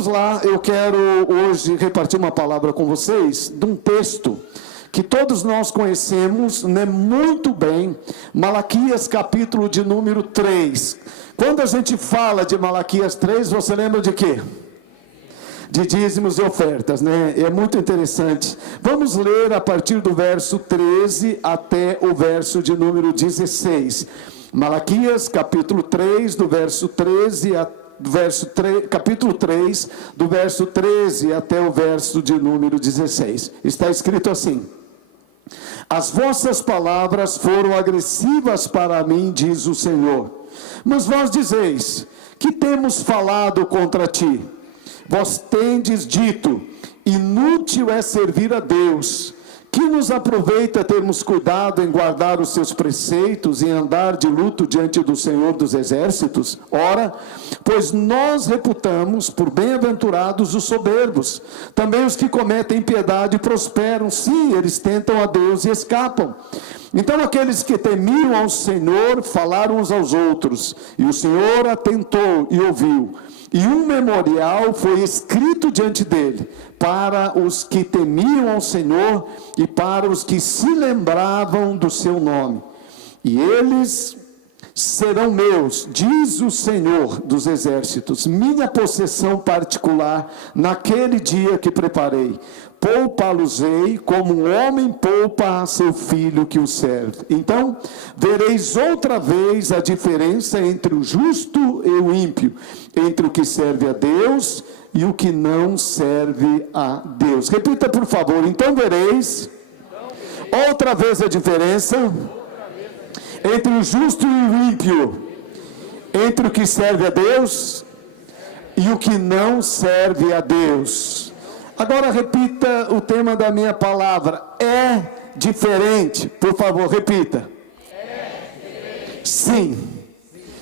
vamos lá, eu quero hoje repartir uma palavra com vocês de um texto que todos nós conhecemos, né, muito bem, Malaquias capítulo de número 3. Quando a gente fala de Malaquias 3, você lembra de quê? De dízimos e ofertas, né? É muito interessante. Vamos ler a partir do verso 13 até o verso de número 16. Malaquias capítulo 3, do verso 13 capítulo 3, do verso 13 até o verso de número 16. Está escrito assim: as vossas palavras foram agressivas para mim, diz o Senhor. Mas vós dizeis: que temos falado contra ti? Vós tendes dito: inútil é servir a Deus. Que nos aproveita termos cuidado em guardar os seus preceitos e andar de luto diante do Senhor dos Exércitos? Ora, pois nós reputamos por bem-aventurados os soberbos. Também os que cometem impiedade prosperam. Sim, eles tentam a Deus e escapam. Então aqueles que temiam ao Senhor falaram uns aos outros, e o Senhor atentou e ouviu. E um memorial foi escrito diante dele, para os que temiam ao Senhor e para os que se lembravam do seu nome. E eles serão meus, diz o Senhor dos Exércitos, minha possessão particular, naquele dia que preparei. Poupa-los-ei como um homem poupa a seu filho que o serve. Então, vereis outra vez a diferença entre o justo e o ímpio, entre o que serve a Deus e o que não serve a Deus. Repita, por favor. Então vereis outra vez a diferença entre o justo e o ímpio, entre o que serve a Deus e o que não serve a Deus. Agora repita o tema da minha palavra: é diferente. Por favor, repita. É diferente. Sim.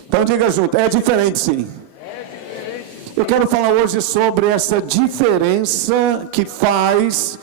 Então diga junto: é diferente, sim. É diferente. Eu quero falar hoje sobre essa diferença que faz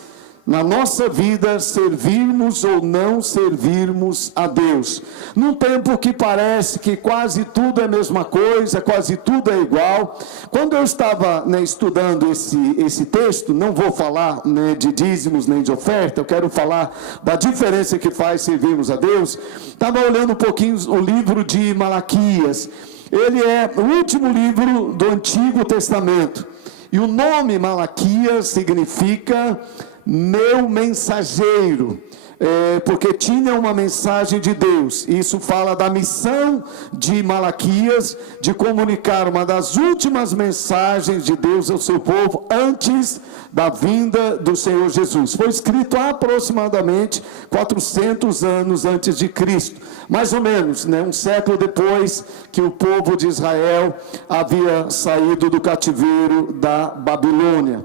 na nossa vida servirmos ou não servirmos a Deus. Num tempo que parece que quase tudo é a mesma coisa, quase tudo é igual. Quando eu estava, estudando esse texto, não vou falar, de dízimos nem de oferta, eu quero falar da diferença que faz servirmos a Deus. Estava olhando um pouquinho o livro de Malaquias. Ele é o último livro do Antigo Testamento. E o nome Malaquias significa meu mensageiro, porque tinha uma mensagem de Deus. Isso fala da missão de Malaquias, de comunicar uma das últimas mensagens de Deus ao seu povo, antes da vinda do Senhor Jesus. Foi escrito aproximadamente 400 anos antes de Cristo, mais ou menos, um século depois que o povo de Israel havia saído do cativeiro da Babilônia.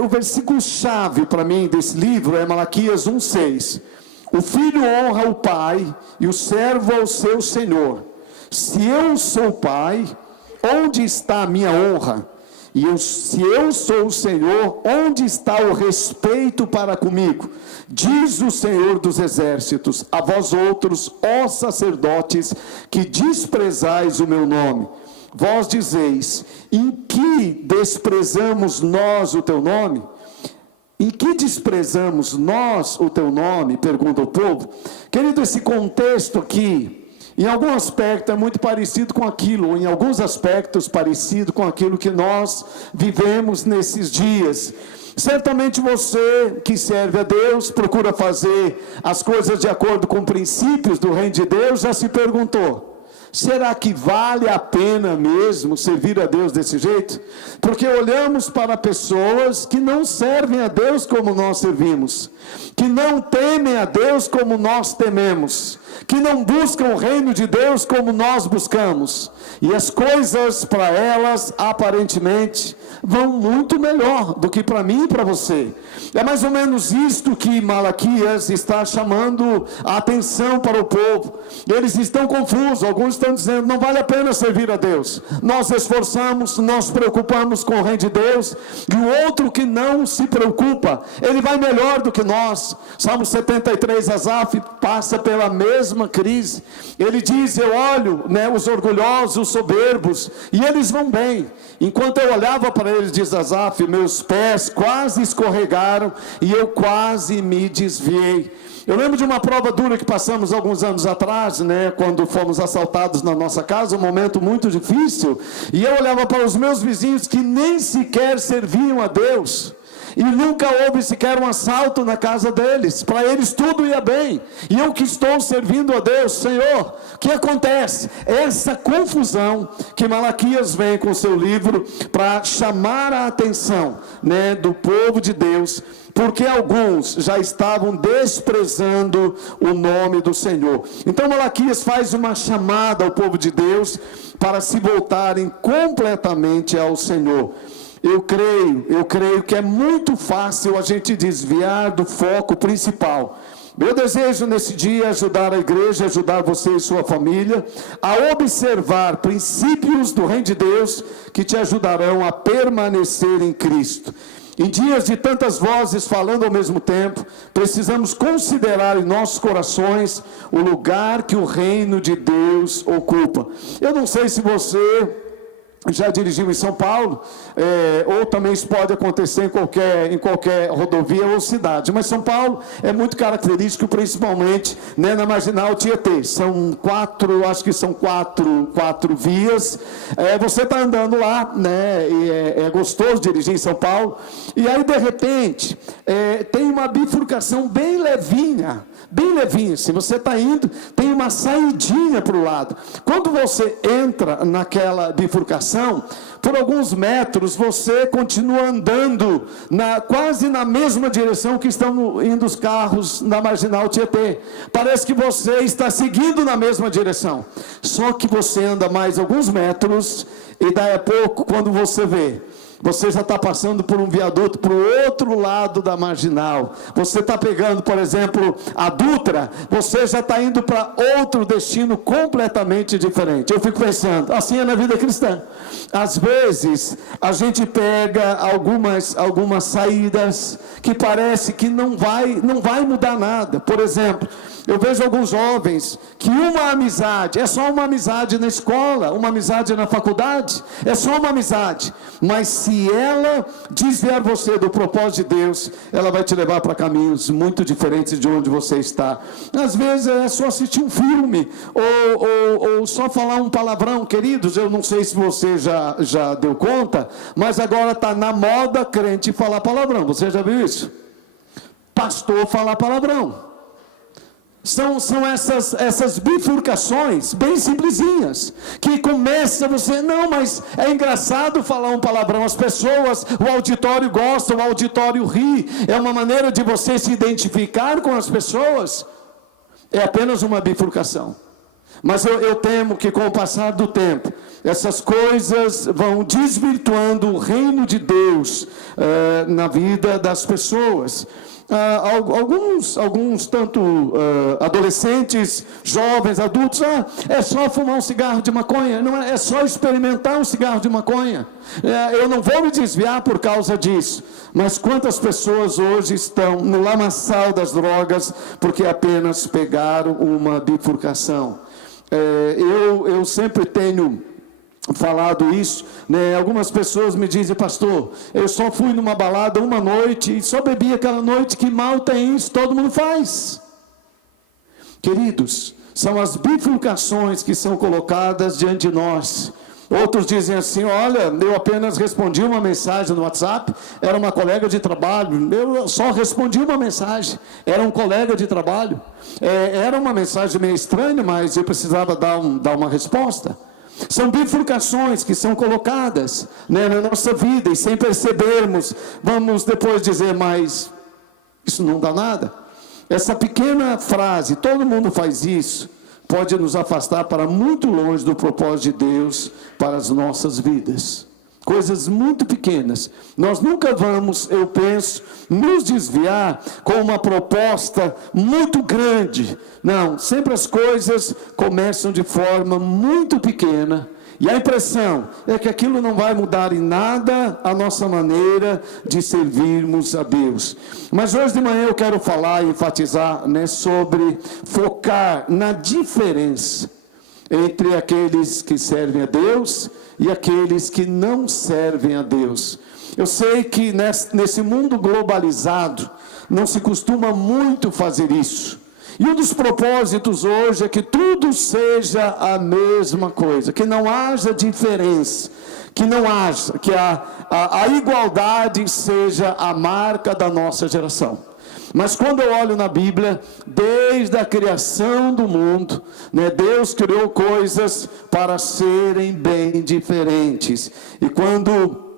O versículo-chave para mim desse livro é Malaquias 1,6. O filho honra o pai e o servo ao seu senhor. Se eu sou pai, onde está a minha honra? Se eu sou o Senhor, onde está o respeito para comigo? Diz o Senhor dos Exércitos: a vós outros, ó sacerdotes, que desprezais o meu nome. Vós dizeis: em que desprezamos nós o teu nome? Em que desprezamos nós o teu nome? Pergunta o povo. Querido, esse contexto aqui, em algum aspecto é muito parecido com aquilo, ou em alguns aspectos parecido com aquilo que nós vivemos nesses dias. Certamente você que serve a Deus, procura fazer as coisas de acordo com princípios do reino de Deus, já se perguntou: será que vale a pena mesmo servir a Deus desse jeito? Porque olhamos para pessoas que não servem a Deus como nós servimos, que não temem a Deus como nós tememos, que não buscam o reino de Deus como nós buscamos, e as coisas para elas aparentemente vão muito melhor do que para mim e para você. É mais ou menos isto que Malaquias está chamando a atenção para o povo. Eles estão confusos, alguns estão dizendo: não vale a pena servir a Deus, nós esforçamos, nós preocupamos com o reino de Deus, e o outro que não se preocupa, ele vai melhor do que nós. Salmo 73, Asaf passa pela mesma mesma crise. Ele diz: eu olho, né, os orgulhosos, os soberbos, e eles vão bem. Enquanto eu olhava para eles, diz Asaf, meus pés quase escorregaram e eu quase me desviei. Eu lembro de uma prova dura que passamos alguns anos atrás, né, quando fomos assaltados na nossa casa, um momento muito difícil, e eu olhava para os meus vizinhos que nem sequer serviam a Deus, e nunca houve sequer um assalto na casa deles, para eles tudo ia bem, e eu que estou servindo a Deus, Senhor, o que acontece? Essa confusão que Malaquias vem com o seu livro, para chamar a atenção, né, do povo de Deus, porque alguns já estavam desprezando o nome do Senhor. Então Malaquias faz uma chamada ao povo de Deus, para se voltarem completamente ao Senhor. Eu creio que é muito fácil a gente desviar do foco principal. Meu desejo nesse dia é ajudar a igreja, ajudar você e sua família a observar princípios do Reino de Deus que te ajudarão a permanecer em Cristo. Em dias de tantas vozes falando ao mesmo tempo, precisamos considerar em nossos corações o lugar que o reino de Deus ocupa. Eu não sei se você já dirigiu em São Paulo, ou também isso pode acontecer em qualquer rodovia ou cidade, mas São Paulo é muito característico, principalmente, né, na Marginal Tietê. São quatro vias. Você está andando lá, né, e é gostoso dirigir em São Paulo, e aí de repente tem uma bifurcação bem levinha, se você está indo, tem uma saidinha para o lado. Quando você entra naquela bifurcação, por alguns metros, você continua andando quase na mesma direção que estão indo os carros na Marginal Tietê. Parece que você está seguindo na mesma direção. Só que você anda mais alguns metros, e daí a pouco, quando você vê, você já está passando por um viaduto para o outro lado da Marginal. Você está pegando, por exemplo, a Dutra, você já está indo para outro destino completamente diferente. Eu fico pensando, assim é na vida cristã. Às vezes, a gente pega algumas saídas que parece que não vai mudar nada. Por exemplo, eu vejo alguns jovens que uma amizade, é só uma amizade na escola, uma amizade na faculdade, é só uma amizade, mas se ela desviar você do propósito de Deus, ela vai te levar para caminhos muito diferentes de onde você está. Às vezes é só assistir um filme, ou só falar um palavrão. Queridos, eu não sei se você já deu conta, mas agora está na moda crente falar palavrão. Você já viu isso? Pastor falar palavrão. São essas bifurcações bem simplesinhas, que começa você, não, mas é engraçado falar um palavrão, as pessoas, o auditório gosta, o auditório ri, é uma maneira de você se identificar com as pessoas. É apenas uma bifurcação. Mas eu temo que com o passar do tempo, essas coisas vão desvirtuando o reino de Deus na vida das pessoas. Alguns tanto adolescentes, jovens, adultos, é só fumar um cigarro de maconha, não é só experimentar um cigarro de maconha, eu não vou me desviar por causa disso. Mas quantas pessoas hoje estão no lamaçal das drogas, porque apenas pegaram uma bifurcação? Eu sempre tenho falado isso, né? Algumas pessoas me dizem, pastor, eu só fui numa balada uma noite e só bebi aquela noite, que mal tem isso, todo mundo faz. Queridos, são as bifurcações que são colocadas diante de nós. Outros dizem assim, olha, eu apenas respondi uma mensagem no WhatsApp, era uma colega de trabalho, eu só respondi uma mensagem, era um colega de trabalho, era uma mensagem meio estranha, mas eu precisava dar uma resposta. São bifurcações que são colocadas, né, na nossa vida, e sem percebermos, vamos depois dizer, mas isso não dá nada. Essa pequena frase, todo mundo faz isso, pode nos afastar para muito longe do propósito de Deus para as nossas vidas. Coisas muito pequenas. Nós nunca vamos, eu penso, nos desviar com uma proposta muito grande. Não, sempre as coisas começam de forma muito pequena E a impressão é que aquilo não vai mudar em nada a nossa maneira de servirmos a Deus. Mas hoje de manhã eu quero falar e enfatizar, né, sobre focar na diferença entre aqueles que servem a Deus e aqueles que não servem a Deus. Eu sei que nesse mundo globalizado não se costuma muito fazer isso. E um dos propósitos hoje é que tudo seja a mesma coisa, que não haja diferença, que não haja, que a igualdade seja a marca da nossa geração. Mas quando eu olho na Bíblia, desde a criação do mundo, né, Deus criou coisas para serem bem diferentes. E quando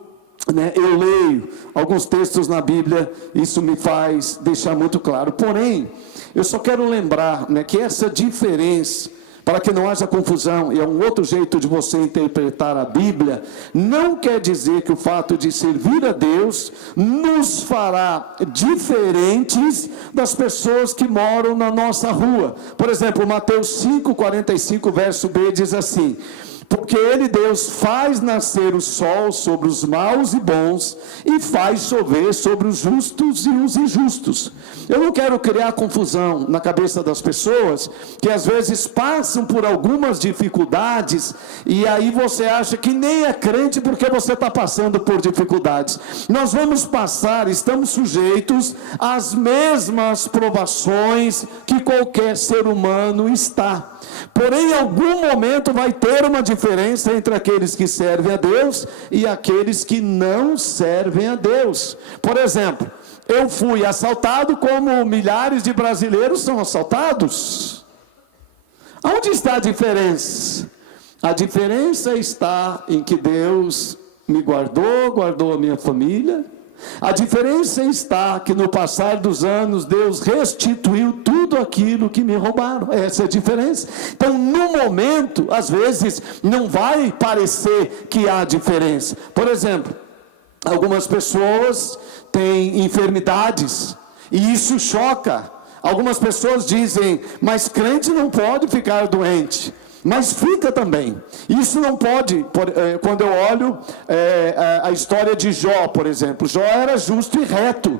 eu leio alguns textos na Bíblia, isso me faz deixar muito claro. Porém, eu só quero lembrar, né, que essa diferença, para que não haja confusão, e é um outro jeito de você interpretar a Bíblia, não quer dizer que o fato de servir a Deus nos fará diferentes das pessoas que moram na nossa rua. Por exemplo, Mateus 5:45, verso B, diz assim: porque Ele, Deus, faz nascer o sol sobre os maus e bons, e faz chover sobre os justos e os injustos. Eu não quero criar confusão na cabeça das pessoas, que às vezes passam por algumas dificuldades, e aí você acha que nem é crente porque você está passando por dificuldades. Nós vamos passar, estamos sujeitos às mesmas provações que qualquer ser humano está. Porém, em algum momento vai ter uma diferença entre aqueles que servem a Deus e aqueles que não servem a Deus. Por exemplo, eu fui assaltado como milhares de brasileiros são assaltados. Onde está a diferença? A diferença está em que Deus me guardou a minha família. A diferença está que no passar dos anos Deus restituiu tudo aquilo que me roubaram. Essa é a diferença. Então, no momento, às vezes não vai parecer que há diferença. Por exemplo, algumas pessoas têm enfermidades e isso choca. Algumas pessoas dizem: mas crente não pode ficar doente. Mas fica também. Isso não pode. Quando eu olho a história de Jó, por exemplo, Jó era justo e reto,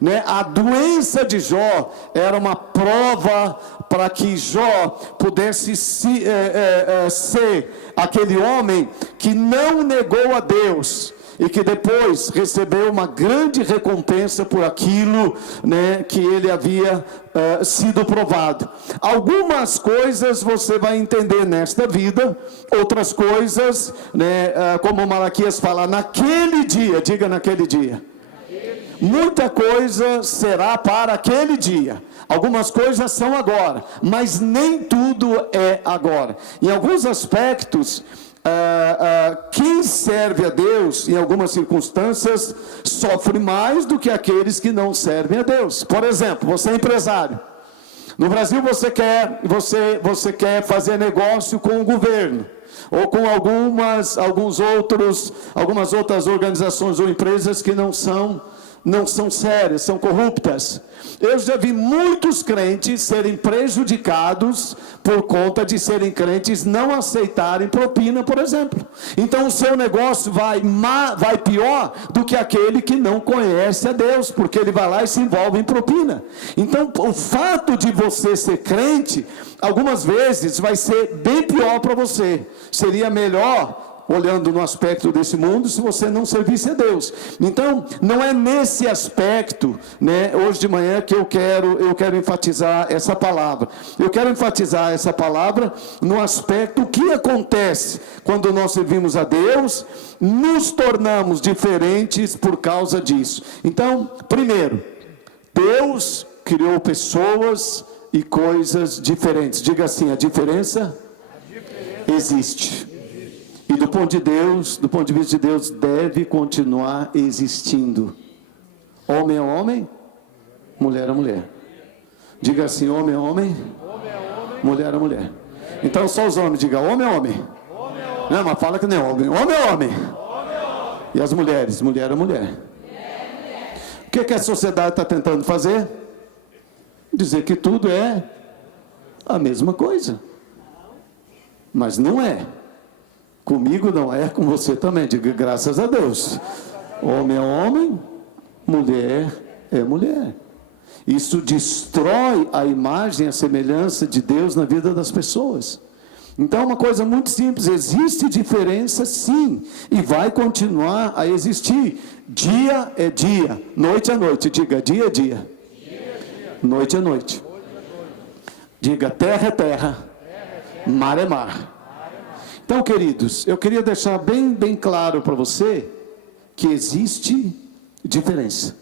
né? A doença de Jó era uma prova para que Jó pudesse ser aquele homem que não negou a Deus e que depois recebeu uma grande recompensa por aquilo, né, que ele havia sido provado. Algumas coisas você vai entender nesta vida, outras coisas, né, como Malaquias fala, naquele dia, diga naquele dia. Muita coisa será para aquele dia. Algumas coisas são agora, mas nem tudo é agora. Em alguns aspectos, quem serve a Deus, em algumas circunstâncias, sofre mais do que aqueles que não servem a Deus. Por exemplo, você é empresário. No Brasil você quer fazer negócio com o governo, ou com algumas outras organizações ou empresas que não são sérias, são corruptas. Eu já vi muitos crentes serem prejudicados por conta de serem crentes não aceitarem propina, por exemplo. Então o seu negócio vai pior do que aquele que não conhece a Deus, porque ele vai lá e se envolve em propina. Então o fato de você ser crente, algumas vezes vai ser bem pior para você. Seria melhor, olhando no aspecto desse mundo, se você não servisse a Deus. Então, não é nesse aspecto, né, hoje de manhã que eu quero enfatizar essa palavra. Eu quero enfatizar essa palavra no aspecto o que acontece quando nós servimos a Deus, nos tornamos diferentes por causa disso. Então, primeiro, Deus criou pessoas e coisas diferentes. Diga assim: a diferença existe. E do ponto de vista de Deus, deve continuar existindo. Homem é homem, mulher é mulher. Diga assim: homem é homem, mulher é mulher. Então só os homens, diga homem é homem. Não, mas fala que não é homem. Homem é homem. E as mulheres, mulher é mulher. O que a sociedade está tentando fazer? Dizer que tudo é a mesma coisa. Mas não é. Comigo não é, com você também. Diga graças a Deus. Homem é homem, mulher é mulher. Isso destrói a imagem, a semelhança de Deus na vida das pessoas. Então é uma coisa muito simples, existe diferença sim, e vai continuar a existir. Dia é dia, noite é noite, diga dia é dia, noite é noite. Diga terra é terra, mar é mar. Então, queridos, eu queria deixar bem claro para você que existe diferença.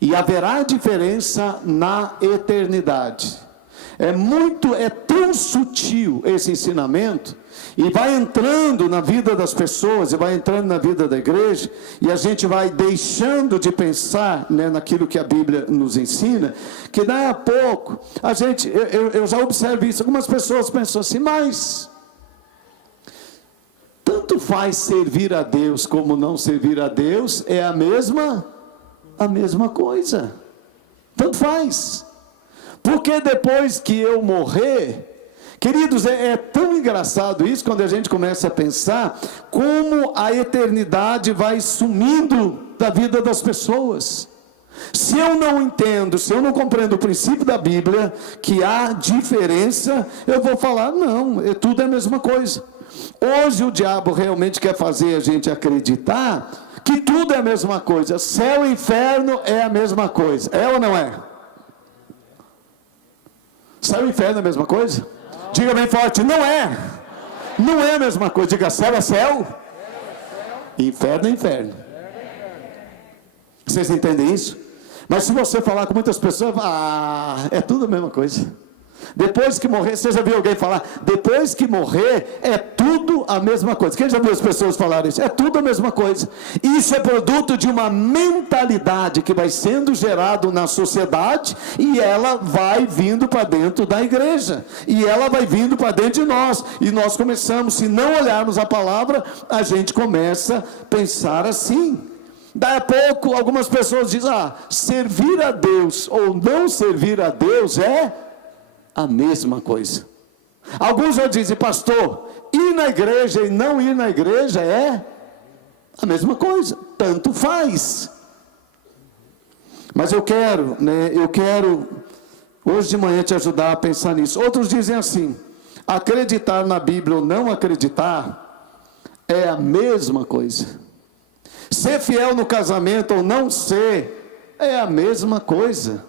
E haverá diferença na eternidade. É tão sutil esse ensinamento, e vai entrando na vida das pessoas, e vai entrando na vida da igreja, e a gente vai deixando de pensar, né, naquilo que a Bíblia nos ensina, que daí a pouco, eu já observo isso, algumas pessoas pensam assim, mas tanto faz servir a Deus como não servir a Deus, é a mesma coisa, tanto faz, porque depois que eu morrer, queridos, é tão engraçado isso, quando a gente começa a pensar, como a eternidade vai sumindo da vida das pessoas. Se eu não entendo, se eu não compreendo o princípio da Bíblia, que há diferença, eu vou falar, não, tudo é a mesma coisa. Hoje o diabo realmente quer fazer a gente acreditar que tudo é a mesma coisa, céu e inferno é a mesma coisa, é ou não é? Céu e inferno é a mesma coisa? Não. Diga bem forte, não é a mesma coisa, diga céu é céu, inferno é inferno. Vocês entendem isso? Mas se você falar com muitas pessoas, é tudo a mesma coisa. Depois que morrer, você já viu alguém falar, depois que morrer, é tudo a mesma coisa. Quem já viu as pessoas falarem isso? É tudo a mesma coisa. Isso é produto de uma mentalidade que vai sendo gerado na sociedade, e ela vai vindo para dentro da igreja, e ela vai vindo para dentro de nós, e nós começamos, se não olharmos a palavra, a gente começa a pensar assim. Daí a pouco, algumas pessoas dizem, servir a Deus ou não servir a Deus é a mesma coisa. Alguns já dizem, pastor, ir na igreja e não ir na igreja é a mesma coisa, tanto faz. Mas eu quero hoje de manhã te ajudar a pensar nisso. Outros dizem assim, acreditar na Bíblia ou não acreditar é a mesma coisa. Ser fiel no casamento ou não ser é a mesma coisa.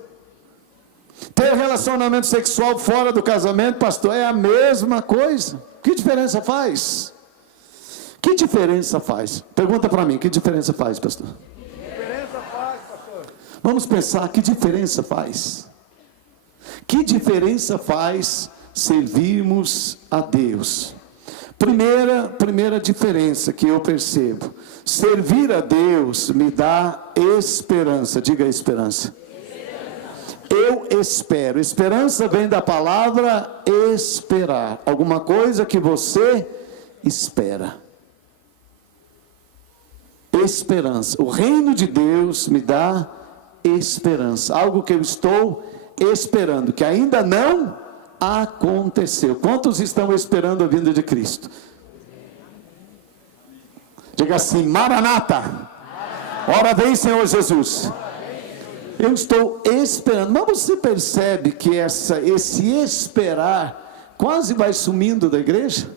Ter relacionamento sexual fora do casamento, pastor, é a mesma coisa. Que diferença faz? Que diferença faz? Pergunta para mim, que diferença faz, pastor? Que diferença faz, pastor? Vamos pensar, que diferença faz? Que diferença faz servirmos a Deus? Primeira diferença que eu percebo, servir a Deus me dá esperança. Diga esperança. Eu espero. Esperança vem da palavra esperar. Alguma coisa que você espera. Esperança. O reino de Deus me dá esperança. Algo que eu estou esperando, que ainda não aconteceu. Quantos estão esperando a vinda de Cristo? Diga assim, Maranata. Ora vem, Senhor Jesus. Eu estou esperando. Mas você percebe que esse esperar quase vai sumindo da igreja?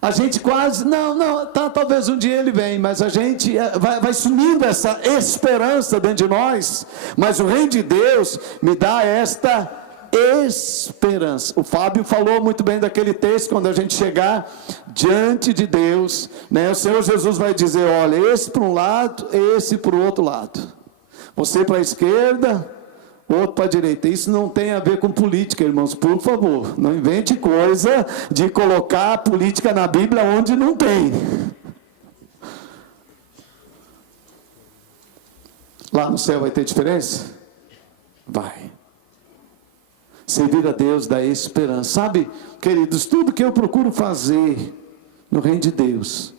A gente quase, talvez um dia ele vem, mas a gente vai sumindo essa esperança dentro de nós. Mas o reino de Deus me dá esta esperança. O Fábio falou muito bem daquele texto, quando a gente chegar diante de Deus, né, o Senhor Jesus vai dizer, olha, esse para um lado, esse para o outro lado. Você para a esquerda, outro para a direita. Isso não tem a ver com política, irmãos, por favor. Não invente coisa de colocar a política na Bíblia onde não tem. Lá no céu vai ter diferença? Vai. Servir a Deus dá esperança. Sabe, queridos, tudo que eu procuro fazer no reino de Deus,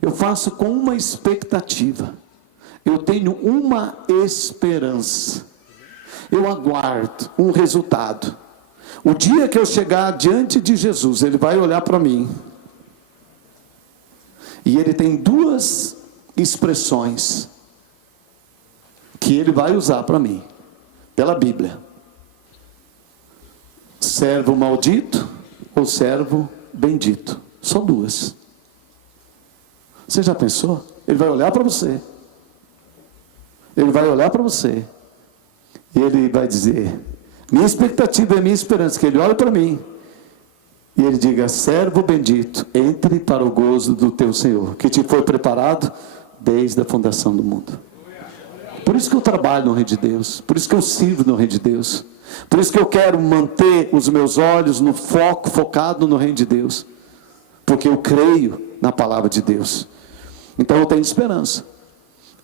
eu faço com uma expectativa. Eu tenho uma esperança. Eu aguardo um resultado. O dia que eu chegar diante de Jesus, Ele vai olhar para mim. E ele tem duas expressões que ele vai usar para mim, pela Bíblia: servo maldito ou servo bendito. Só duas. Você já pensou? Ele vai olhar para você. Ele vai olhar para você. E ele vai dizer: minha expectativa é minha esperança, que ele olhe para mim e ele diga: servo bendito, entre para o gozo do teu Senhor, que te foi preparado desde a fundação do mundo. Por isso que eu trabalho no reino de Deus, por isso que eu sirvo no reino de Deus, por isso que eu quero manter os meus olhos no foco, focado no reino de Deus, porque eu creio na palavra de Deus. Então eu tenho esperança.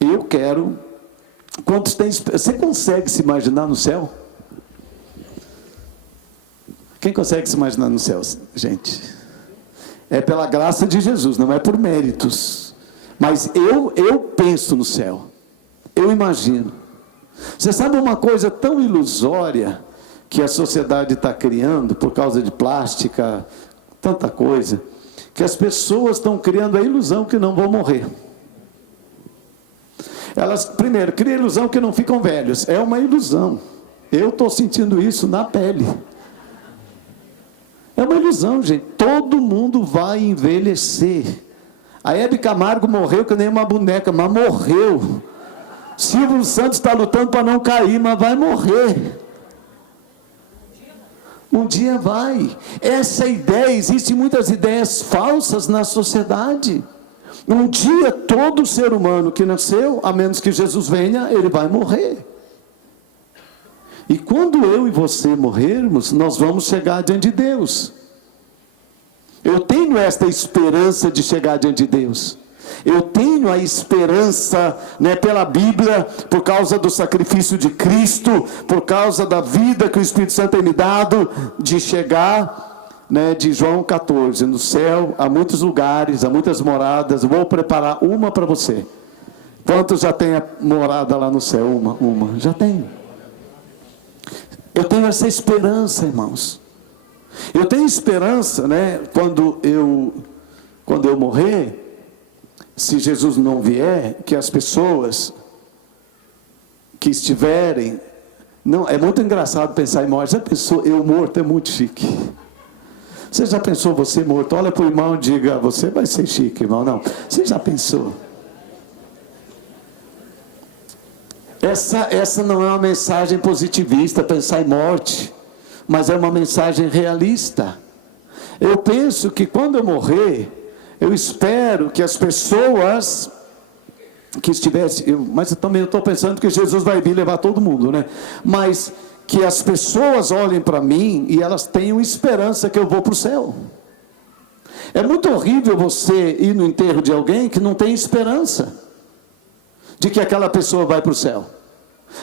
Eu quero. Quantos tem esperança? Você consegue se imaginar no céu? Quem consegue se imaginar no céu, gente? É pela graça de Jesus, não é por méritos. Mas eu penso no céu. Eu imagino. Você sabe uma coisa tão ilusória que a sociedade está criando por causa de plástica, tanta coisa, que as pessoas estão criando a ilusão que não vão morrer. Elas, primeiro, criam a ilusão que não ficam velhos. É uma ilusão. Eu estou sentindo isso na pele. É uma ilusão, gente. Todo mundo vai envelhecer. A Hebe Camargo morreu que nem uma boneca, mas morreu. Silvio Santos está lutando para não cair, mas vai morrer. Um dia vai. Essa ideia, existem muitas ideias falsas na sociedade. Um dia todo ser humano que nasceu, a menos que Jesus venha, ele vai morrer. E quando eu e você morrermos, nós vamos chegar diante de Deus. Eu tenho esta esperança de chegar diante de Deus. Eu tenho a esperança, pela Bíblia, por causa do sacrifício de Cristo, por causa da vida que o Espírito Santo tem me dado, de chegar, de João 14, no céu há muitos lugares, há muitas moradas. Vou preparar uma para você. Quantos já tem a morada lá no céu? Uma, já tem. Eu tenho essa esperança, irmãos. Eu tenho esperança, quando eu morrer, se Jesus não vier, que as pessoas que estiverem... Não, é muito engraçado pensar em morte. Já pensou? Eu morto é muito chique. Você já pensou você morto? Olha para o irmão e diga: você vai ser chique, irmão. Não, você já pensou? Essa não é uma mensagem positivista, pensar em morte, mas é uma mensagem realista. Eu penso que quando eu morrer, eu espero que as pessoas que estivessem... Mas eu também estou pensando que Jesus vai vir levar todo mundo, Mas que as pessoas olhem para mim e elas tenham esperança que eu vou para o céu. É muito horrível você ir no enterro de alguém que não tem esperança de que aquela pessoa vai para o céu.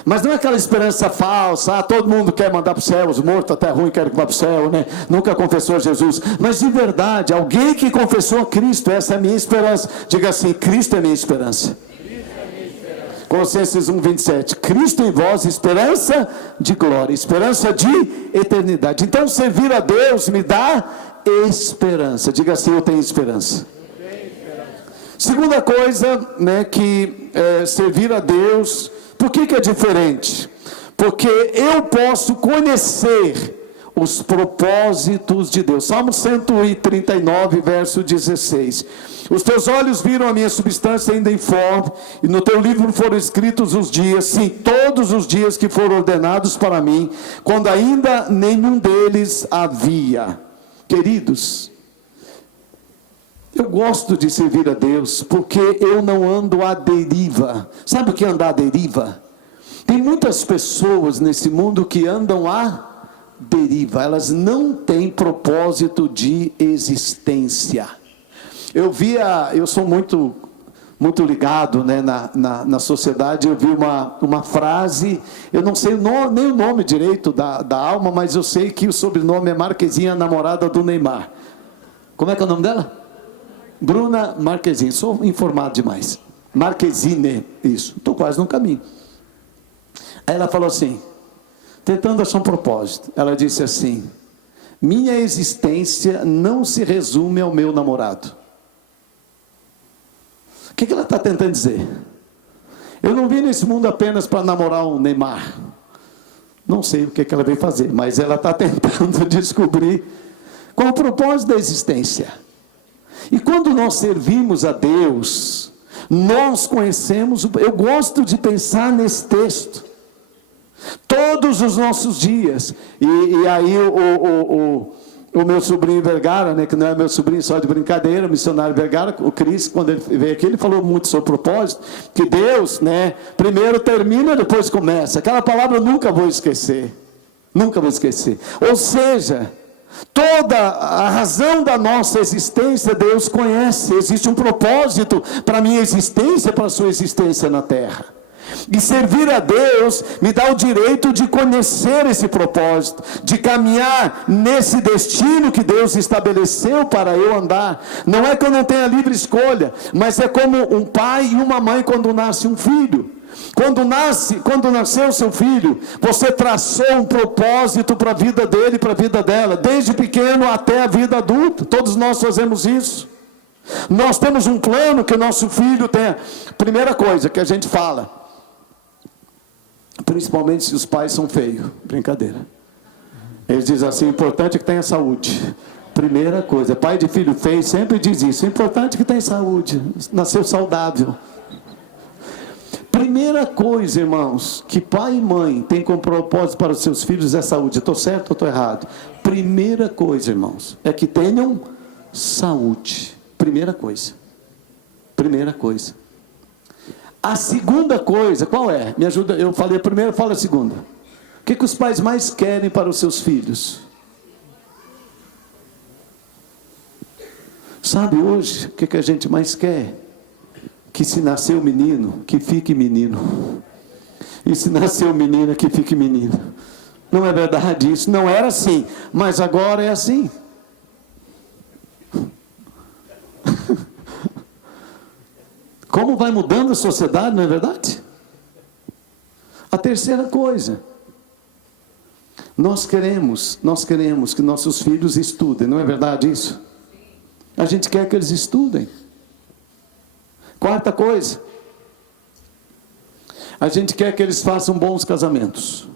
Mas não é aquela esperança falsa: todo mundo quer mandar para o céu, os mortos até ruim querem que vá para o céu, Nunca confessou a Jesus. Mas de verdade, alguém que confessou a Cristo, essa é a minha esperança. Diga assim: Cristo é minha esperança. Colossenses 1:27, Cristo em vós, esperança de glória, esperança de eternidade. Então servir a Deus me dá esperança. Diga assim: eu tenho esperança. Segunda coisa, que servir a Deus, por que é diferente? Porque eu posso conhecer os propósitos de Deus. Salmo 139, verso 16. Os teus olhos viram a minha substância ainda informe, e no teu livro foram escritos os dias, sim, todos os dias que foram ordenados para mim, quando ainda nenhum deles havia. Queridos, eu gosto de servir a Deus, porque eu não ando à deriva. Sabe o que é andar à deriva? Tem muitas pessoas nesse mundo que andam à deriva, elas não têm propósito de existência. Eu sou muito ligado, na sociedade. Eu vi uma frase, eu não sei nem o nome direito da alma, mas eu sei que o sobrenome é Marquezine, a namorada do Neymar. Como é que é o nome dela? Bruna Marquezine. Sou informado demais. Marquezine, isso, estou quase no caminho. Aí ela falou assim, tentando achar um propósito, ela disse assim: minha existência não se resume ao meu namorado. está tentando dizer? Eu não vim nesse mundo apenas para namorar um Neymar. Não sei o que ela veio fazer, mas ela está tentando descobrir qual o propósito da existência. E quando nós servimos a Deus, nós conhecemos, eu gosto de pensar nesse texto, todos os nossos dias, e aí o meu sobrinho Vergara, né, que não é meu sobrinho só de brincadeira, o missionário Vergara, o Cris, quando ele veio aqui, ele falou muito sobre propósito, que Deus, né, primeiro termina, depois começa. Aquela palavra eu nunca vou esquecer, nunca vou esquecer. Ou seja, toda a razão da nossa existência Deus conhece. Existe um propósito para a minha existência, para a sua existência na terra. E servir a Deus me dá o direito de conhecer esse propósito, de caminhar nesse destino que Deus estabeleceu para eu andar. Não é que eu não tenha livre escolha, mas é como um pai e uma mãe quando nasce um filho. Quando nasceu seu filho, você traçou um propósito para a vida dele e para a vida dela, desde pequeno até a vida adulta. Todos nós fazemos isso. Nós temos um plano que o nosso filho tenha. Primeira coisa que a gente fala, principalmente se os pais são feios, brincadeira, eles dizem assim: o importante é que tenha saúde. Primeira coisa, pai de filho feio sempre diz isso: o importante é que tenha saúde, nasceu saudável. Primeira coisa, irmãos, que pai e mãe têm como propósito para os seus filhos é saúde. Estou certo ou estou errado? Primeira coisa, irmãos, é que tenham saúde. Primeira coisa. Primeira coisa. A segunda coisa, qual é? Me ajuda, eu falei a primeira, fala a segunda. O que os pais mais querem para os seus filhos? Sabe hoje, o que a gente mais quer? Que se nasceu menino, que fique menino. E se nasceu menina, que fique menino. Não é verdade isso? Não era assim, mas agora é assim. Como vai mudando a sociedade, não é verdade? A terceira coisa, nós queremos que nossos filhos estudem, não é verdade isso? A gente quer que eles estudem. Quarta coisa, a gente quer que eles façam bons casamentos.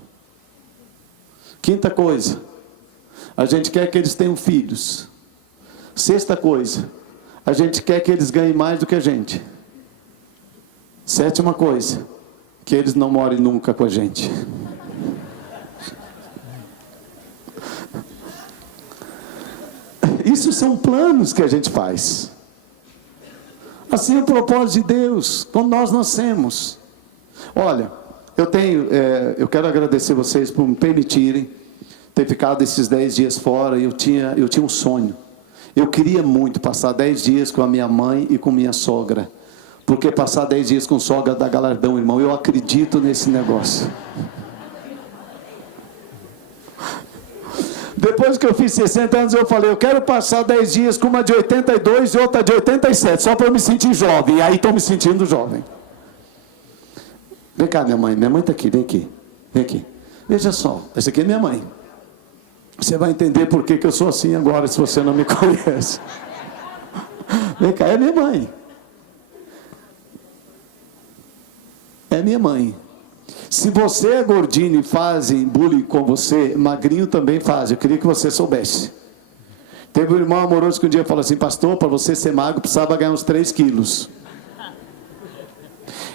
Quinta coisa, a gente quer que eles tenham filhos. Sexta coisa, a gente quer que eles ganhem mais do que a gente. Sétima coisa, que eles não morem nunca com a gente. Isso são planos que a gente faz. Assim é o propósito de Deus, quando nós nascemos. Olha, eu quero agradecer vocês por me permitirem ter ficado esses 10 dias fora. Eu tinha um sonho. Eu queria muito passar 10 dias com a minha mãe e com minha sogra. Porque passar 10 dias com sogra dá galardão, irmão. Eu acredito nesse negócio. Depois que eu fiz 60 anos, eu falei: eu quero passar 10 dias com uma de 82 e outra de 87, só para eu me sentir jovem. E aí estou me sentindo jovem. Vem cá, minha mãe está aqui, vem aqui. Vem aqui. Veja só, essa aqui é minha mãe. Você vai entender por que eu sou assim agora, se você não me conhece. Vem cá, é minha mãe. É minha mãe. Se você é gordinho e fazem bullying com você, magrinho também faz. Eu queria que você soubesse. Teve um irmão amoroso que um dia falou assim: pastor, para você ser magro precisava ganhar uns 3 quilos.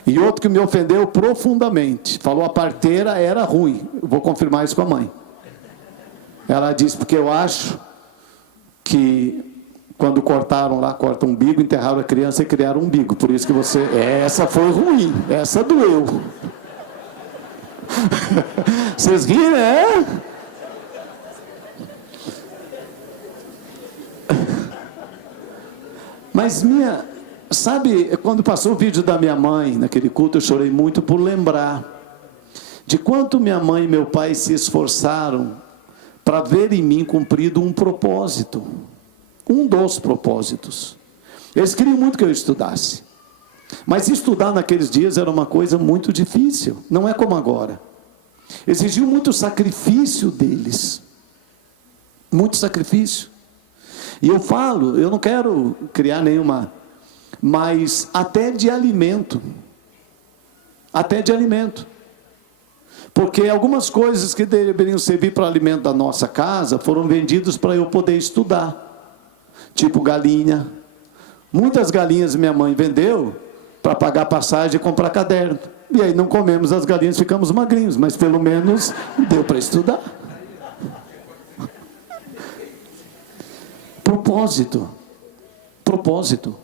E outro que me ofendeu profundamente, falou: a parteira era ruim. Eu vou confirmar isso com a mãe. Ela disse: porque eu acho que quando cortaram lá, corta o umbigo, enterraram a criança e criaram um umbigo. Por isso que você... Essa foi ruim, essa doeu. Vocês riram, né? Mas sabe, quando passou o vídeo da minha mãe, naquele culto, eu chorei muito por lembrar de quanto minha mãe e meu pai se esforçaram para ver em mim cumprido um propósito. Um dos propósitos. Eles queriam muito que eu estudasse. Mas estudar naqueles dias era uma coisa muito difícil. Não é como agora. Exigiu muito sacrifício deles. Muito sacrifício. E eu falo, eu não quero criar nenhuma mas até de alimento. Até de alimento. Porque algumas coisas que deveriam servir para alimento da nossa casa foram vendidos para eu poder estudar. Tipo galinha. Muitas galinhas minha mãe vendeu para pagar passagem e comprar caderno. E aí não comemos as galinhas, ficamos magrinhos, mas pelo menos deu para estudar. Propósito. Propósito.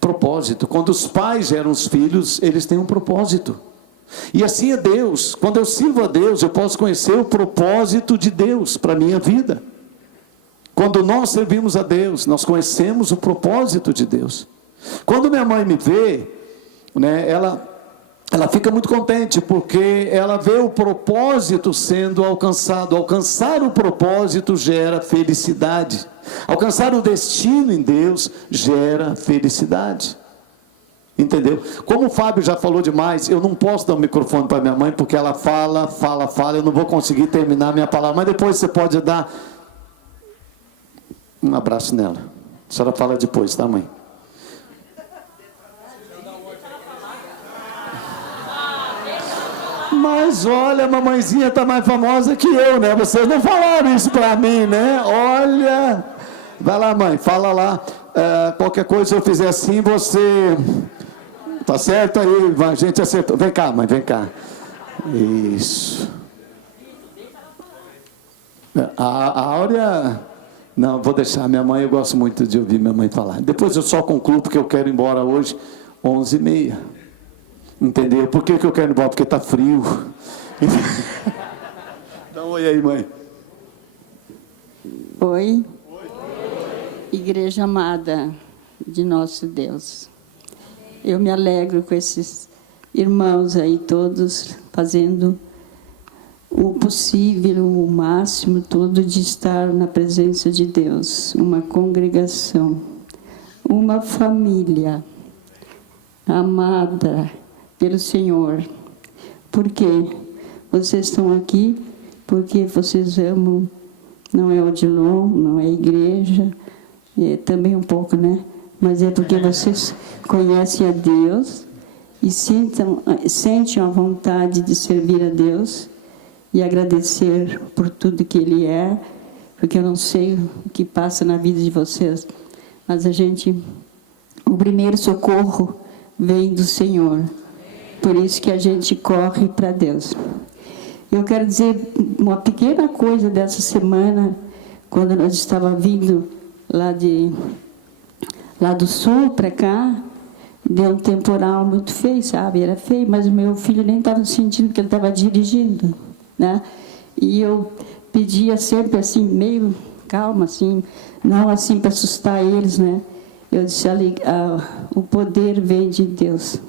Propósito. Quando os pais geram os filhos, eles têm um propósito. E assim é Deus. Quando eu sirvo a Deus, eu posso conhecer o propósito de Deus para a minha vida. Quando nós servimos a Deus, nós conhecemos o propósito de Deus. Quando minha mãe me vê, né, ela fica muito contente, porque ela vê o propósito sendo alcançado. Alcançar o propósito gera felicidade. Alcançar o destino em Deus gera felicidade. Entendeu? Como o Fábio já falou demais, eu não posso dar o microfone para minha mãe, porque ela fala, eu não vou conseguir terminar a minha palavra, mas depois você pode dar um abraço nela. A senhora fala depois, tá, mãe? Mas olha, a mamãezinha está mais famosa que eu, né? Vocês não falaram isso para mim, né? Olha, vai lá, mãe, fala lá. Qualquer coisa eu fizer assim, você... Tá certo aí, a gente acertou. Vem cá, mãe, vem cá. Isso. A Áurea... Não, vou deixar minha mãe, eu gosto muito de ouvir minha mãe falar. Depois eu só concluo, porque eu quero ir embora hoje, 11h30. Entendeu? Por que eu quero ir embora? Porque está frio. Dá um oi aí, mãe. Oi. Igreja amada de nosso Deus. Eu me alegro com esses irmãos aí todos fazendo o possível, o máximo todo de estar na presença de Deus. Uma congregação, uma família amada pelo Senhor. Por quê? Vocês estão aqui porque vocês amam, não é Odilon, não é a igreja, também um pouco, né? Mas é porque vocês conhecem a Deus e sentem a vontade de servir a Deus e agradecer por tudo que Ele é, porque eu não sei o que passa na vida de vocês, mas o primeiro socorro vem do Senhor. Por isso que a gente corre para Deus. Eu quero dizer uma pequena coisa dessa semana, quando nós estávamos vindo lá do sul para cá, deu um temporal muito feio, sabe? Era feio, mas o meu filho nem estava sentindo que ele estava dirigindo, né? E eu pedia sempre assim, meio calma, assim, não assim para assustar eles, né? Eu disse, o poder vem de Deus,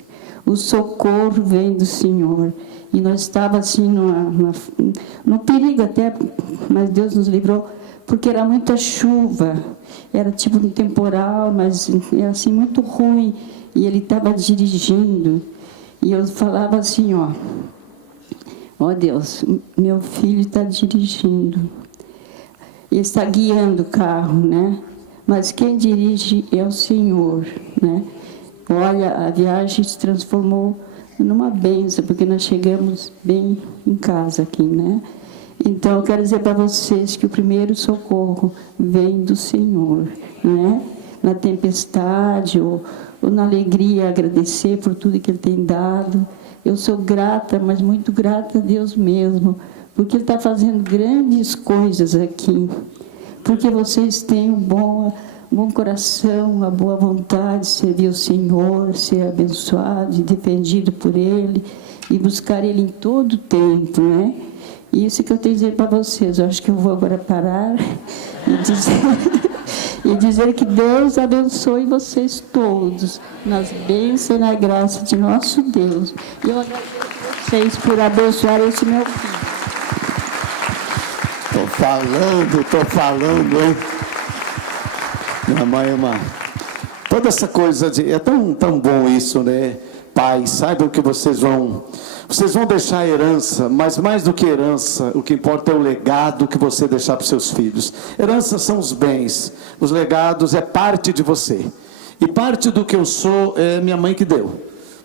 o socorro vem do Senhor. E nós estávamos assim, no perigo até, mas Deus nos livrou, porque era muita chuva, era tipo um temporal, mas era assim muito ruim, e ele estava dirigindo, e eu falava assim, ó Deus, meu filho está dirigindo, ele está guiando o carro, né? Mas quem dirige é o Senhor, né? Olha, a viagem se transformou numa bênção, porque nós chegamos bem em casa aqui, né? Então, eu quero dizer para vocês que o primeiro socorro vem do Senhor, né? Na tempestade ou na alegria, agradecer por tudo que Ele tem dado. Eu sou grata, mas muito grata a Deus mesmo, porque Ele está fazendo grandes coisas aqui. Porque vocês têm um bom coração, uma boa vontade de servir o Senhor, ser abençoado e defendido por Ele, e buscar Ele em todo o tempo, né? Isso que eu tenho a dizer para vocês. Eu acho que eu vou agora parar e dizer que Deus abençoe vocês todos, nas bênçãos e na graça de nosso Deus. E eu agradeço a vocês por abençoar esse meu filho. Estou falando, hein? Minha mãe é toda essa coisa é tão bom isso, né? Pai, saibam que vocês vão deixar herança, mas mais do que herança, o que importa é o legado que você deixar para os seus filhos. Herança são os bens, os legados é parte de você. E parte do que eu sou é minha mãe que deu.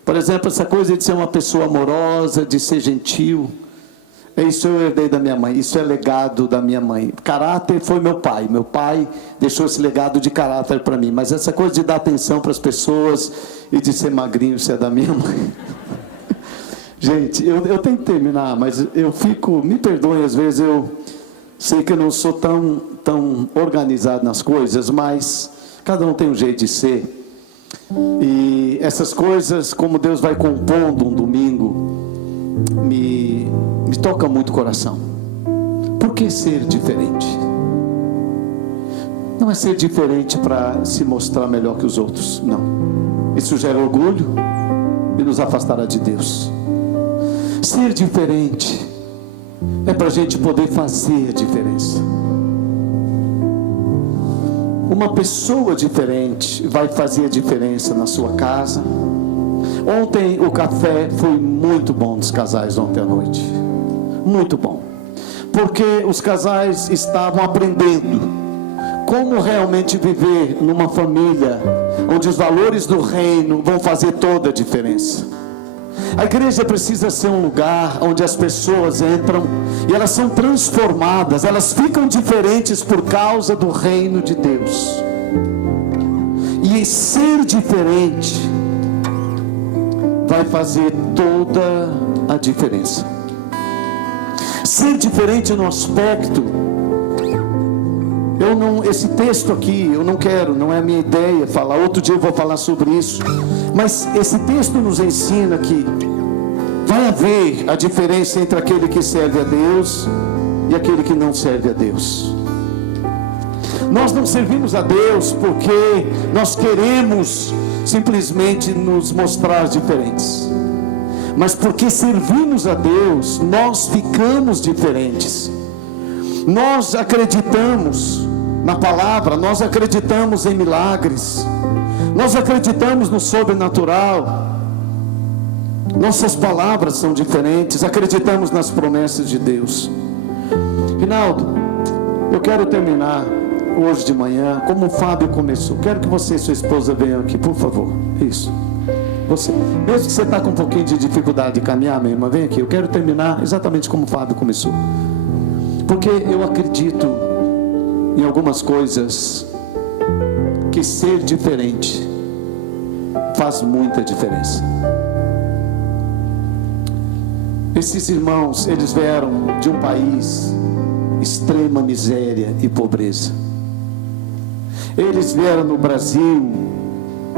Por exemplo, essa coisa de ser uma pessoa amorosa, de ser gentil, isso eu herdei da minha mãe, isso é legado da minha mãe. Caráter foi meu pai deixou esse legado de caráter para mim, mas essa coisa de dar atenção para as pessoas e de ser magrinho, isso é da minha mãe. Gente, eu tenho que terminar, mas eu fico, me perdoem, às vezes eu sei que eu não sou tão organizado nas coisas, mas cada um tem um jeito de ser. E essas coisas, como Deus vai compondo um domingo, me toca muito o coração. Por que ser diferente? Não é ser diferente para se mostrar melhor que os outros, não. Isso gera orgulho e nos afastará de Deus. Ser diferente é para a gente poder fazer a diferença. Uma pessoa diferente vai fazer a diferença na sua casa. Ontem o café foi muito bom dos casais ontem à noite. Muito bom. Porque os casais estavam aprendendo como realmente viver numa família onde os valores do reino vão fazer toda a diferença. A igreja precisa ser um lugar onde as pessoas entram e elas são transformadas, elas ficam diferentes por causa do reino de Deus. E ser diferente vai fazer toda a diferença. Ser diferente no aspecto, esse texto aqui, eu não quero, não é a minha ideia falar, outro dia eu vou falar sobre isso, mas esse texto nos ensina que vai haver a diferença entre aquele que serve a Deus e aquele que não serve a Deus. Nós não servimos a Deus porque nós queremos simplesmente nos mostrar diferentes, mas porque servimos a Deus, nós ficamos diferentes. Nós acreditamos na palavra, nós acreditamos em milagres, nós acreditamos no sobrenatural. Nossas palavras são diferentes, acreditamos nas promessas de Deus. Rinaldo, eu quero terminar hoje de manhã como o Fábio começou. Quero que você e sua esposa venham aqui, por favor. Isso. Você, mesmo que você está com um pouquinho de dificuldade de caminhar, minha irmã, vem aqui. Eu quero terminar exatamente como o Fábio começou. Porque eu acredito em algumas coisas que ser diferente faz muita diferença. Esses irmãos, eles vieram de um país extrema miséria e pobreza. Eles vieram no Brasil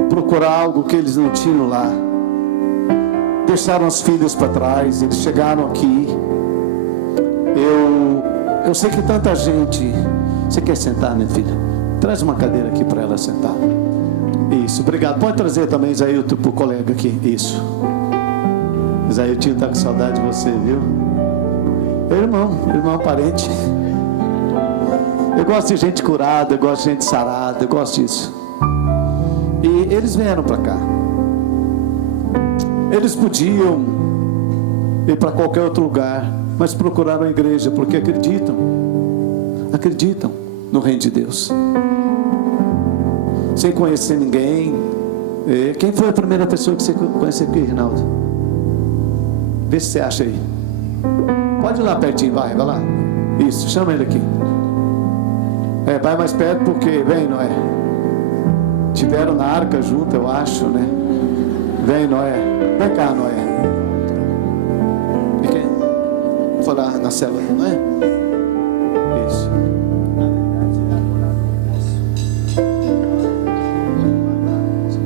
procurar algo que eles não tinham lá. Deixaram as filhas para trás, eles chegaram aqui. Eu sei que tanta gente... Você quer sentar, minha filha? Traz uma cadeira aqui para ela sentar. Isso, obrigado. Pode trazer também, Isaílton, para o colega aqui. Isso. Isaílton está com saudade de você, viu? Irmão parente. Eu gosto de gente curada, eu gosto de gente sarada, eu gosto disso. E eles vieram para cá. Eles podiam ir para qualquer outro lugar, mas procuraram a igreja porque acreditam no reino de Deus. Sem conhecer ninguém. Quem foi a primeira pessoa que você conheceu aqui, Rinaldo? Vê se você acha aí. Pode ir lá pertinho, vai lá. Isso, chama ele aqui. Vai mais perto porque, vem, Noé. Tiveram na arca junto, eu acho, né? Vem, Noé. Vem cá, Noé. Foi lá na célula, não é? Isso.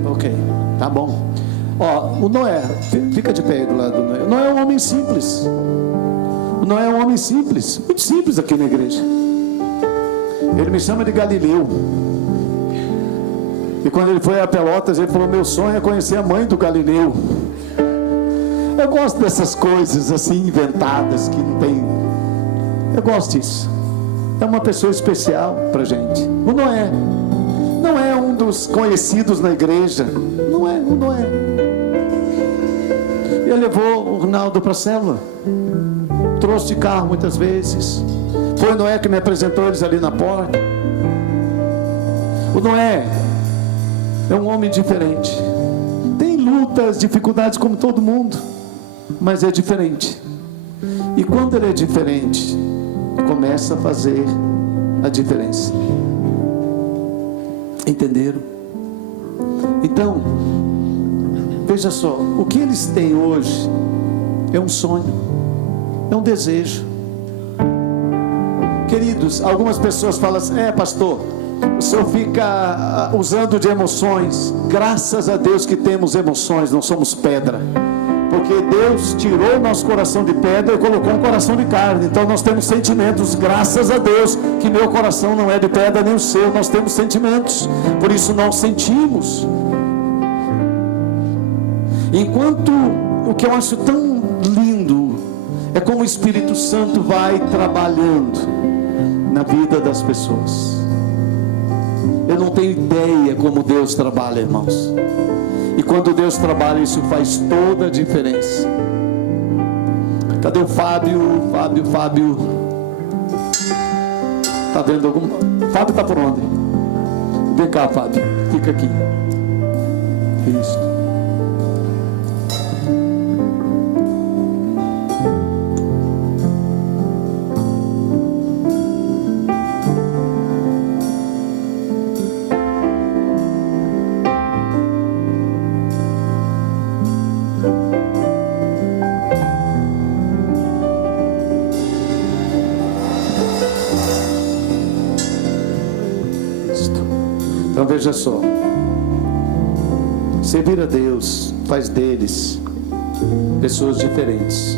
Ok, tá bom. O Noé, fica de pé aí do lado do Noé. O Noé é um homem simples. O Noé é um homem simples, muito simples aqui na igreja. Ele me chama de Galileu. E quando ele foi a Pelotas, ele falou: meu sonho é conhecer a mãe do Galileu. Eu gosto dessas coisas assim inventadas que não tem. Eu gosto disso. É uma pessoa especial pra gente. O Noé não é um dos conhecidos na igreja. Não é, o Noé. Ele levou o Rinaldo para a célula. Trouxe de carro muitas vezes. Foi o Noé que me apresentou eles ali na porta. O Noé É um homem diferente. Tem lutas, dificuldades como todo mundo, mas é diferente. E quando ele é diferente, começa a fazer a diferença. Entenderam? Então, veja só, o que eles têm hoje é um sonho, é um desejo. Queridos, algumas pessoas falam assim: pastor, o senhor fica usando de emoções. Graças a Deus que temos emoções, não somos pedra. Porque Deus tirou o nosso coração de pedra e colocou um coração de carne. Então nós temos sentimentos. Graças a Deus que meu coração não é de pedra nem o seu. Nós temos sentimentos. Por isso nós sentimos. Enquanto o que eu acho tão lindo é como o Espírito Santo vai trabalhando na vida das pessoas. Eu não tenho ideia como Deus trabalha, irmãos. E quando Deus trabalha, isso faz toda a diferença. Cadê o Fábio? Fábio. Está vendo algum? Fábio está por onde? Vem cá, Fábio. Fica aqui. Isso. Então veja só, servir a Deus faz deles pessoas diferentes.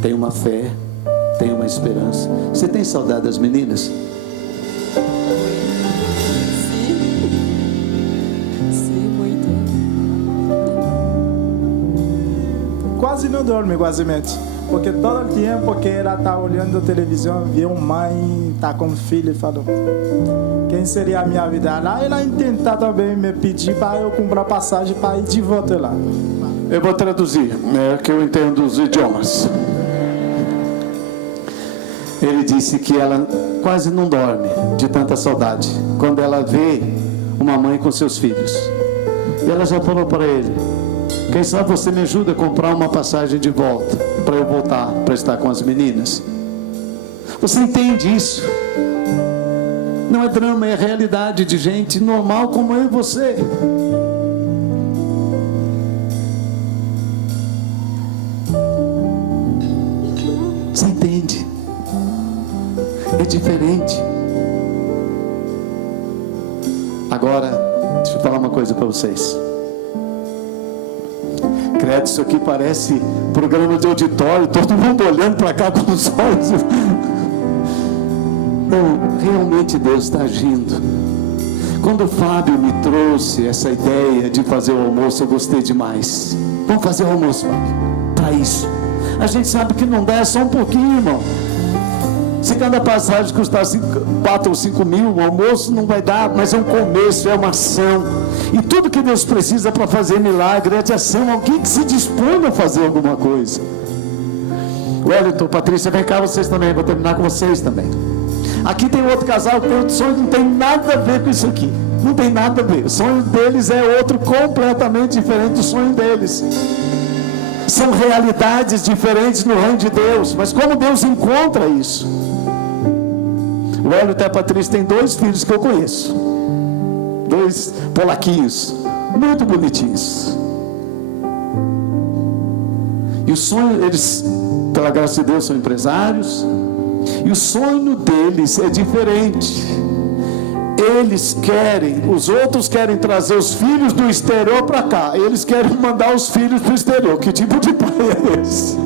Tem uma fé, tem uma esperança. Você tem saudade das meninas? Sim, muito. Quase não dorme, quasemente. Porque todo o tempo que ela está olhando a televisão, viu mãe, está com filho e falou: quem seria a minha vida? Lá ela tentar também me pedir para eu comprar passagem para ir de volta lá. Eu vou traduzir, que eu entendo os idiomas. Ele disse que ela quase não dorme de tanta saudade quando ela vê uma mãe com seus filhos. E ela já falou para ele: quem sabe você me ajuda a comprar uma passagem de volta para eu voltar para estar com as meninas? Você entende isso? Não é drama, é realidade de gente normal como eu e você. Você entende? É diferente. Agora, deixa eu falar uma coisa para vocês. Credo, isso aqui parece programa de auditório, todo mundo olhando para cá com os olhos. Não, realmente Deus está agindo. Quando o Fábio me trouxe essa ideia de fazer o almoço, eu gostei demais. Vamos fazer o almoço, Fábio, para isso. A gente sabe que não dá, é só um pouquinho, irmão. Se cada passagem custar 4 ou 5 mil, o almoço não vai dar, mas é um começo, é uma ação. E tudo que Deus precisa para fazer milagre é de ação, alguém que se dispõe a fazer alguma coisa. Wellington, Patrícia, vem cá, vocês também, vou terminar com vocês também. Aqui tem outro casal que tem outro sonho, não tem nada a ver com isso aqui. Não tem nada a ver. O sonho deles é outro completamente diferente do sonho deles. São realidades diferentes no reino de Deus. Mas como Deus encontra isso? O Wellington e a Patrícia têm 2 filhos que eu conheço. 2 polaquinhos. Muito bonitinhos. E o sonho, eles, pela graça de Deus, são empresários. E o sonho deles é diferente. Eles querem, os outros querem trazer os filhos do exterior para cá. Eles querem mandar os filhos para o exterior. Que tipo de pai é esse?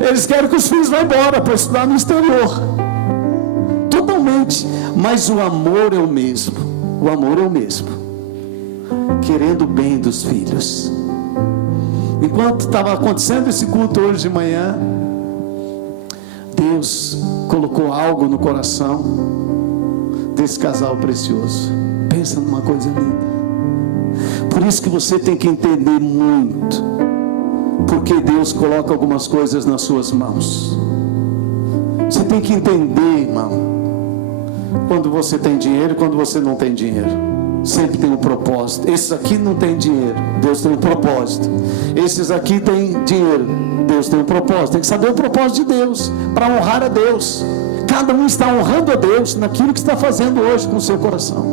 Eles querem que os filhos vão embora para estudar no exterior. Totalmente. Mas o amor é o mesmo. O amor é o mesmo. Querendo o bem dos filhos. Enquanto estava acontecendo esse culto hoje de manhã, Deus colocou algo no coração desse casal precioso. Pensa numa coisa linda. Por isso que você tem que entender muito porque Deus coloca algumas coisas nas suas mãos. Você tem que entender, irmão, quando você tem dinheiro e quando você não tem dinheiro. sempre tem um propósito. Esses aqui não tem dinheiro, Deus tem um propósito. Esses aqui tem dinheiro, Deus tem um propósito. Tem que saber o propósito de Deus, para honrar a Deus. Cada um está honrando a Deus naquilo que está fazendo hoje com o seu coração.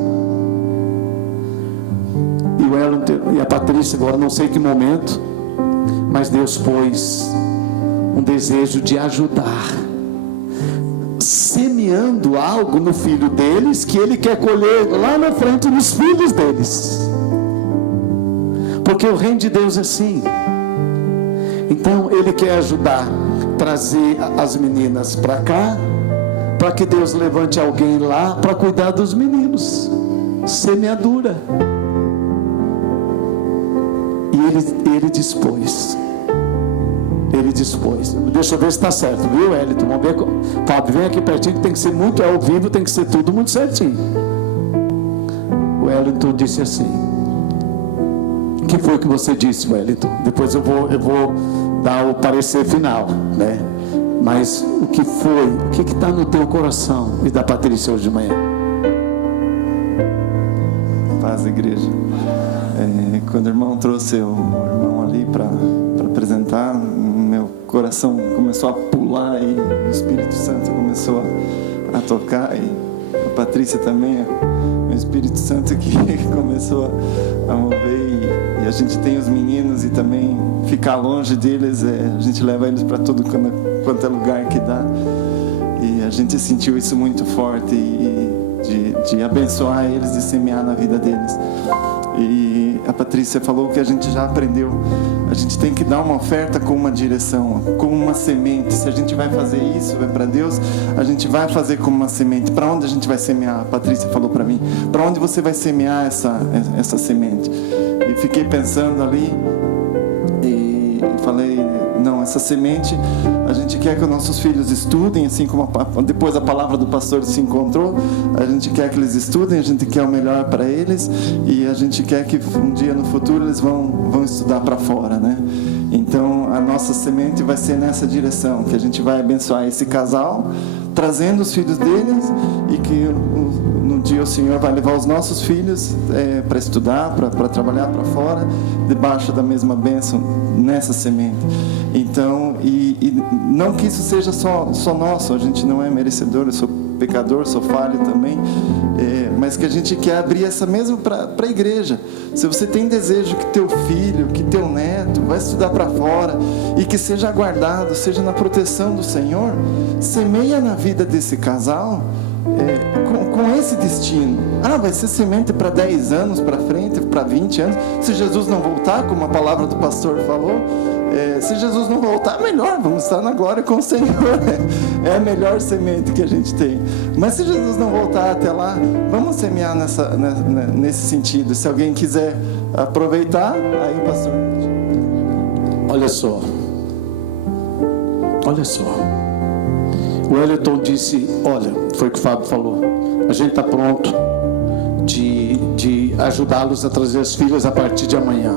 E o Wellington e a Patrícia, agora não sei que momento, mas Deus pôs um desejo de ajudar, semeando algo no filho deles, que ele quer colher lá na frente nos filhos deles, porque o reino de Deus é assim. Então ele quer ajudar, trazer as meninas para cá, para que Deus levante alguém lá para cuidar dos meninos. Semeadura. E ele dispôs. Ele dispôs. Deixa eu ver se está certo, viu, Wellington? Vamos ver. Fábio, vem aqui pertinho, que tem que ser muito ao vivo, tem que ser tudo muito certinho. O Wellington disse assim: o que foi que você disse, Wellington? Depois eu vou dar o parecer final, né? Mas o que foi? O que está no teu coração? E da Patrícia hoje de manhã? Paz, igreja. Quando o irmão trouxe o irmão ali para apresentar, meu coração começou a pular e o Espírito Santo começou a tocar, e a Patrícia também, o Espírito Santo que começou a mover, e a gente tem os meninos, e também ficar longe deles, a gente leva eles para tudo quanto é lugar que dá, e a gente sentiu isso muito forte, de abençoar eles e semear na vida deles. E a Patrícia falou que a gente já aprendeu. A gente tem que dar uma oferta com uma direção, com uma semente. Se a gente vai fazer isso, é para Deus, a gente vai fazer como uma semente. Para onde a gente vai semear? A Patrícia falou para mim: para onde você vai semear essa semente? E fiquei pensando ali e falei: não, essa semente, a gente quer que os nossos filhos estudem, assim como depois a palavra do pastor se encontrou, a gente quer que eles estudem, a gente quer o melhor para eles, e a gente quer que um dia no futuro eles vão estudar para fora, né? Então a nossa semente vai ser nessa direção, que a gente vai abençoar esse casal, trazendo os filhos deles, e que no dia o Senhor vai levar os nossos filhos para estudar, para trabalhar para fora, debaixo da mesma bênção, nessa semente. Então, e não que isso seja só nosso, a gente não é merecedor, eu sou pecador, sou falho também, mas que a gente quer abrir essa mesmo para a igreja. Se você tem desejo que teu filho, que teu neto vai estudar para fora, e que seja guardado, seja na proteção do Senhor, semeia na vida desse casal, com esse destino. Vai ser semente para 10 anos para frente, para 20 anos, se Jesus não voltar, como a palavra do pastor falou. Se Jesus não voltar, melhor, vamos estar na glória com o Senhor. É a melhor semente que a gente tem. Mas se Jesus não voltar até lá, vamos semear nesse sentido. Se alguém quiser aproveitar, aí, pastor. Olha só. O Wellington disse: olha, foi o que o Fábio falou, a gente está pronto de ajudá-los a trazer as filhas a partir de amanhã.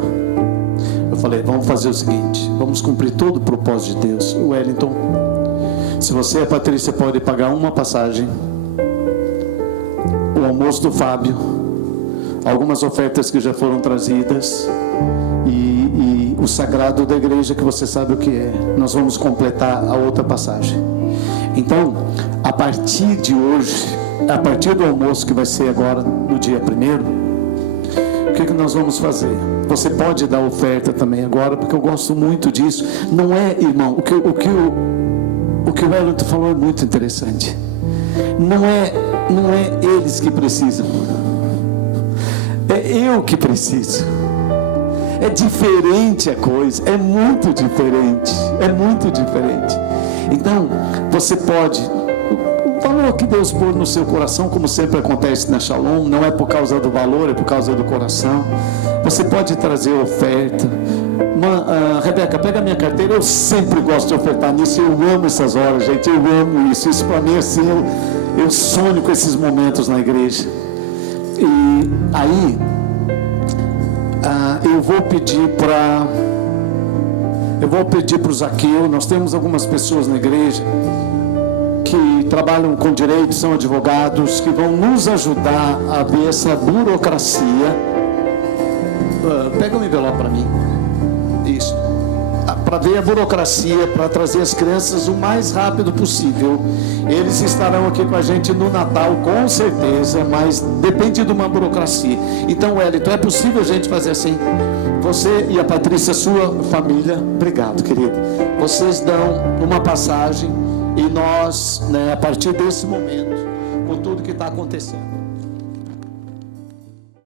Eu falei: vamos fazer o seguinte, vamos cumprir todo o propósito de Deus. O Wellington, se você e a Patrícia podem pagar uma passagem, o almoço do Fábio, algumas ofertas que já foram trazidas, e o sagrado da igreja, que você sabe o que é, nós vamos completar a outra passagem. Então, a partir de hoje, a partir do almoço que vai ser agora no dia 1º, o que nós vamos fazer? Você pode dar oferta também agora, porque eu gosto muito disso. Não é, irmão, o que o Wellington falou é muito interessante. Não é eles que precisam, é eu que preciso. É diferente a coisa, é muito diferente. Então, você pode, o valor que Deus pôs no seu coração, como sempre acontece na Shalom, não é por causa do valor, é por causa do coração. Você pode trazer oferta. Rebeca, pega a minha carteira. Eu sempre gosto de ofertar nisso. Eu amo essas horas, gente. Eu amo isso. Isso para mim, assim, eu sonho com esses momentos na igreja. E aí, eu vou pedir para o Zaqueu. Nós temos algumas pessoas na igreja que trabalham com direito, são advogados, que vão nos ajudar a ver essa burocracia. Pega um envelope para mim. Isso. Para ver a burocracia, para trazer as crianças o mais rápido possível. Eles estarão aqui com a gente no Natal, com certeza, mas depende de uma burocracia. Então, Wellington, é possível a gente fazer assim? Você e a Patrícia, sua família, obrigado, querido. Vocês dão uma passagem e nós, a partir desse momento, com tudo que está acontecendo,